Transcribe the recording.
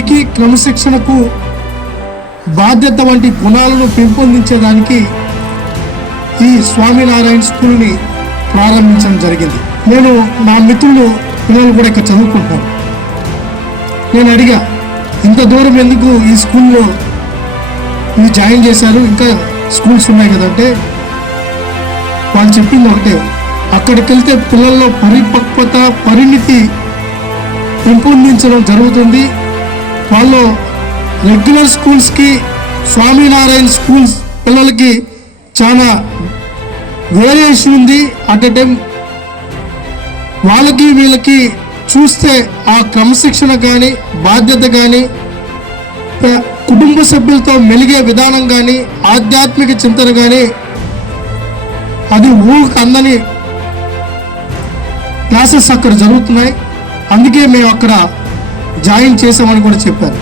నీతికి క్రమశిక్షణకు బాధ్యత వంటి గుణాలను పెంపొందించేదానికి ఈ స్వామినారాయణ స్కూల్ని ప్రారంభించడం జరిగింది. నేను నా మిత్రులు పిల్లలు కూడా ఇక్కడ చదువుకుంటాను. నేను అడిగా, ఇంత దూరం ఎందుకు ఈ స్కూల్లో మీరు జాయిన్ చేశారు, ఇంకా స్కూల్స్ ఉన్నాయి కదంటే వాళ్ళు చెప్పింది ఒకటే, అక్కడికి వెళ్తే పిల్లల్లో పరిపక్వత పరిణితి పెంపొందించడం జరుగుతుంది. వాళ్ళు రెగ్యులర్ స్కూల్స్కి స్వామినారాయణ స్కూల్స్ పిల్లలకి చాలా వేరియేషన్ ఉంది. అట్ ఎ టైం వాళ్ళకి వీళ్ళకి చూస్తే ఆ క్రమశిక్షణ కానీ బాధ్యత కానీ కుటుంబ సభ్యులతో మెలిగే విధానం కానీ ఆధ్యాత్మిక చింతన కానీ అది ఊరికి అందని క్లాసెస్ అక్కడ జరుగుతున్నాయి. అందుకే మేము అక్కడ జాయిన్ చేసామని కూడా చెప్పారు.